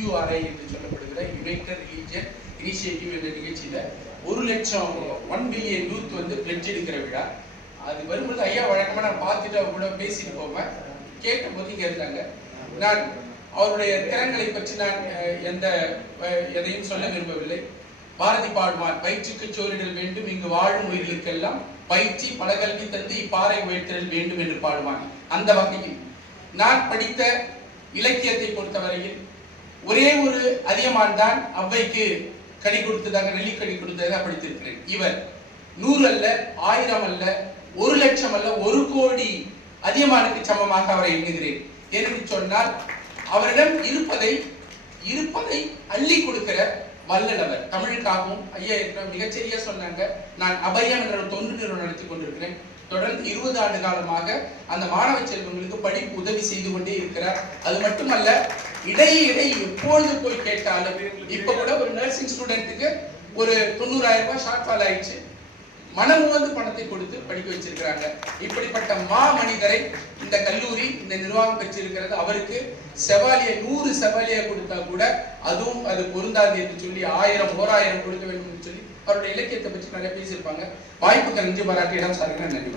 URI என்று சொல்லப்படுகிற United religion initiative என்ற நிகழ்ச்சியில 1 லட்சம் 1 பில்லியன் யூத் வந்து பிளட்ஜ் எடுக்கிற விழா. அது வரும்போது ஐயா வழக்கமா நான் பார்த்துட்டு அவங்க கூட பேசிட்டு போவேன். கேட்ட போது இங்க இருந்தாங்க. நான் அவருடைய திறன்களை பற்றி நான் எதையும் சொல்ல விரும்பவில்லை. பாரதி பாடுவான், வயிற்றுக்கு சோறிடல் வேண்டும் இங்கு வாழும் உயிர்களுக்கெல்லாம், பயிற்சி பல கல்வி தந்து இப்பாறை உயர்த்திடல் வேண்டும் என்று பாடுவான். அந்த வகையில் நான் படித்த இலக்கியத்தை பொறுத்தவரையில் ஒரே ஒரு அதியமான் தான் அவ்வைக்கு கடி கொடுத்ததாக, நெல்லிக்கடி கொடுத்ததாக படித்திருக்கிறேன். இவர் 100 அல்ல, 1000 அல்ல, 1 லட்சம் அல்ல, 1 கோடி அதியமானுக்கு சமமாக அவரை எண்ணுகிறேன். ஏனென்று சொன்னால் அவரிடம் இருப்பதை அள்ளி கொடுக்கிற வல்லவர். தமிழுக்காகவும் ஐயா மிகச்சரியா சொன்னாங்க. நான் அபயம் என்ற தொண்டு நிறுவனம் நடத்தி கொண்டிருக்கிறேன். தொடர்ந்து 20 ஆண்டு காலமாக அந்த மாணவ செல்வங்களுக்கு படிப்பு உதவி செய்து கொண்டே இருக்கிறார். அது மட்டுமல்ல, இடையே எப்பொழுது போய் கேட்டாலும், இப்ப கூட ஒரு நர்சிங் ஸ்டூடெண்ட்டுக்கு ஒரு 90,000 ரூபாய் ஷார்ட் ஃபால் ஆயிடுச்சு, மனமுவந்து பணத்தை கொடுத்து படிக்க வச்சிருக்கிறாங்க. இப்படிப்பட்ட மனிதரை இந்த கல்லூரி, இந்த நிர்வாகம் பெற்றிருக்கிறது. அவருக்கு செவாலிய 100 செவாலிய கொடுத்தா கூட அதுவும் அது பொருந்தாது என்று சொல்லி 1000 1000 கொடுக்க வேண்டும் என்று சொல்லி அவருடைய இலக்கியத்தை பற்றி நிறைய பேசியிருப்பாங்க. வாய்ப்புக்கு நன்றி பாராட்டி இடம் சாருங்க. நன்றி.